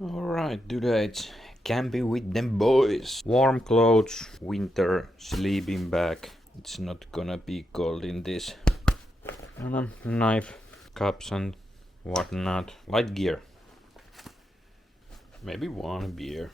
Alright, today it's camping with them boys. Warm clothes, winter sleeping bag. It's not gonna be cold in this. And a knife, cups and whatnot. Light gear. Maybe one beer.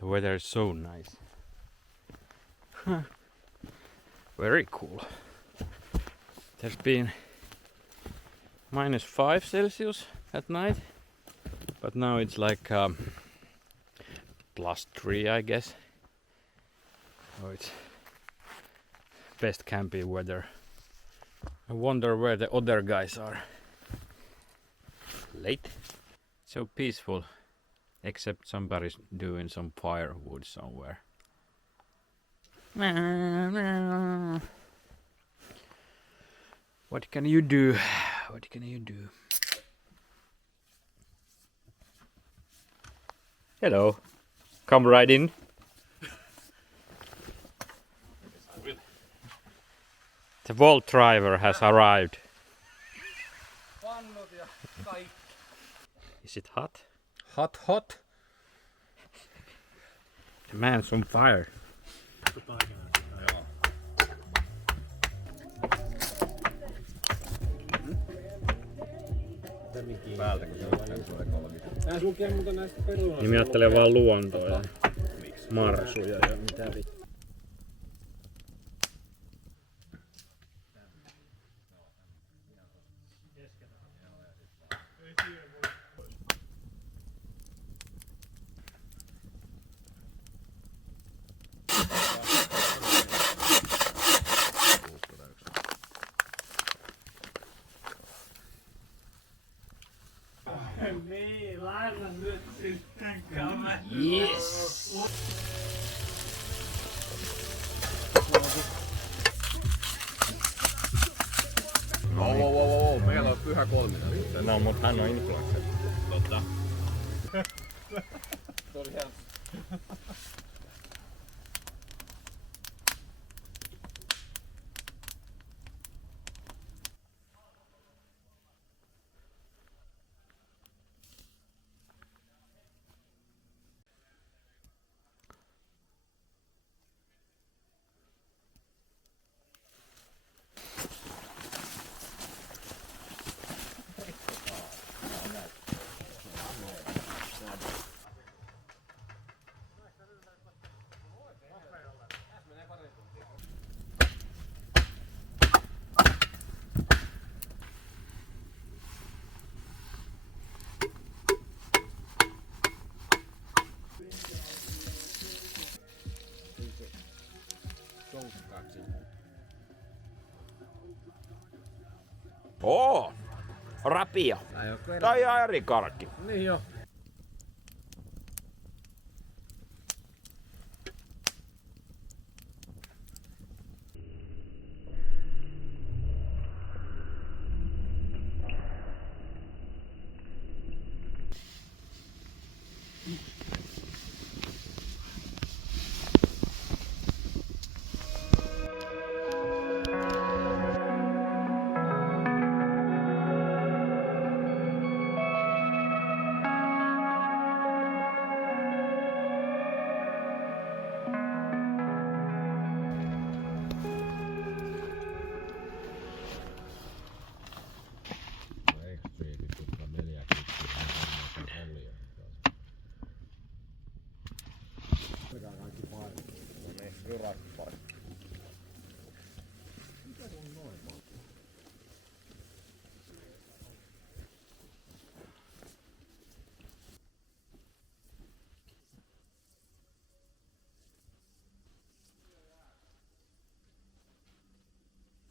The weather is so nice. Very cool. There's been -5 Celsius at night, but now it's like +3, I guess. So it's best camping weather. I wonder where the other guys are. Late. So peaceful, except somebody's doing some firewood somewhere. What can you do? What can you do? Hello. Come right in. The Volt driver has arrived. Is it hot? Hot. The man's on fire. Nää sulkee muuta näistä perunoista. Niin ajattelee vaan luontoa ja marsuja ja mitä vittu. Niin, laita nyt sitten kamera. Yes! Wow. Meillä on pyhä kolmina. No, mut hän on influencer. Totta. Oo! Rapia. Tai ihan eri karkki. Niin jo. Kaikki paikat. No niin, Jurassic Park.